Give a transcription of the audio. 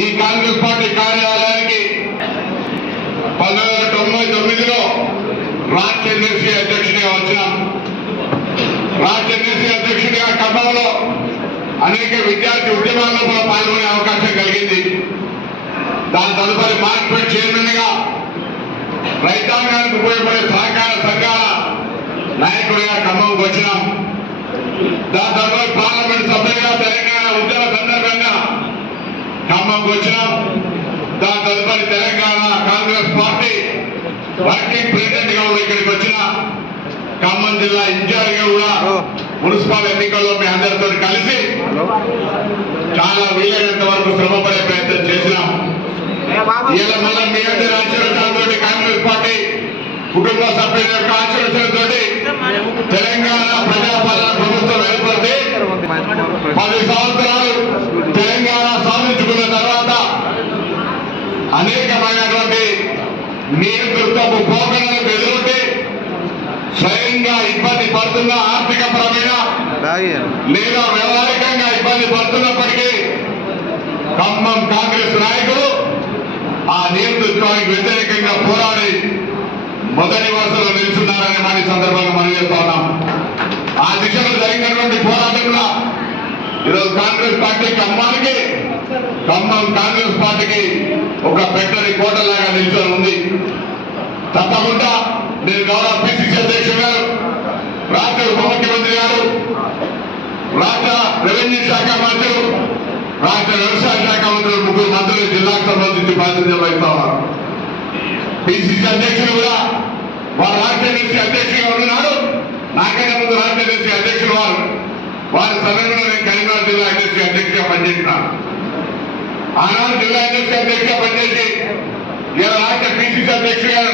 ఈ కాంగ్రెస్ పార్టీ కార్యాలయానికి పంతొమ్మిది వందల తొంభై తొమ్మిదిలో రాజ్ చంద్రశ్రీ అధ్యక్షుడిగా వచ్చాం రాజ్ చంద్రశ్రీ అధ్యక్షుడిగా ఖమ్మంలో అనేక విద్యార్థి ఉద్యమాల్లో కూడా పాల్గొనే అవకాశం కలిగింది. దాని తదుపరి మార్కెట్ చైర్మన్గా రైతాంగానికి ఉపయోగపడే సహకార సంఘాల నాయకుడిగా ఖమ్మంకి వచ్చినాం. దాని తదుపరి పార్లమెంట్ సభ్యులుగా తెలంగాణ ఉద్యమ సందర్భంగా ఖమ్మంకి వచ్చినాం. దాని తదుపరి తెలంగాణ కాంగ్రెస్ పార్టీ వర్కింగ్ ప్రెసిడెంట్గా కూడా ఇక్కడికి వచ్చిన ఖమ్మం జిల్లా ఇన్ఛార్జ్గా కూడా మున్సిపల్ ఎన్నికల్లో మీ అందరితో కలిసి చాలా వీలైనంత వరకు శ్రమపడే ప్రయత్నం చేసినాం. ఇలా మళ్ళీ మీ అందరి ఆచరణతో కాంగ్రెస్ పార్టీ కుటుంబ సభ్యుల యొక్క ఆచరణతో తెలంగాణ ప్రజాపాలన ప్రభుత్వం ఏర్పడితే పది అనేకమైనటువంటి నియంతృత్వపు పోకడలకు ఎదురుంటే స్వయంగా ఇబ్బంది పడుతున్న ఆర్థిక పరమైన లేదా వ్యవహారికంగా ఇబ్బంది పడుతున్నప్పటికీ ఖమ్మం కాంగ్రెస్ నాయకులు ఆ నియంతృత్వానికి వ్యతిరేకంగా పోరాడి మొదటి వరుసలో నిలుచున్నారని మన సందర్భంగా మనం చెప్తా ఉన్నాం. ఆ దిశలో జరిగినటువంటి పోరాటంలో ఈరోజు కాంగ్రెస్ పార్టీ ఖమ్మానికి ఖమ్మం కాంగ్రెస్ పార్టీకి ఒక పెట్టని కోటలాగా నిల్చొని ఉంది. తప్పకుండా నేను గౌరవ పిసిసి అధ్యక్షుడు గారు రాష్ట్ర ఉప ముఖ్యమంత్రి గారు రాష్ట్ర రెవెన్యూ శాఖ మంత్రులు రాష్ట్ర వ్యవసాయ శాఖ మంత్రులు ముగ్గురు మంత్రులు జిల్లాకు సంబంధించి ప్రాతినిధ్యం వహిస్తా ఉన్నారు. పిసిసి అధ్యక్షులు కూడా వారు రాష్ట్ర ఎన్ఎస్సీ అధ్యక్షులుగా ఉన్నారు నాకైనా ముందు రాష్ట్ర ఎన్ఎస్సీ అధ్యక్షులు వారు. వారి సమయంలో నేను కరీంనగర్ జిల్లా ఎన్ఎస్సీ అధ్యక్షుడిగా పనిచేస్తున్నాను. ఆనాడు జిల్లా ఎన్ఎస్సీ అధ్యక్షుడిగా పనిచేసి ఇలా రాష్ట్ర పిసిసి అధ్యక్షుడు గారు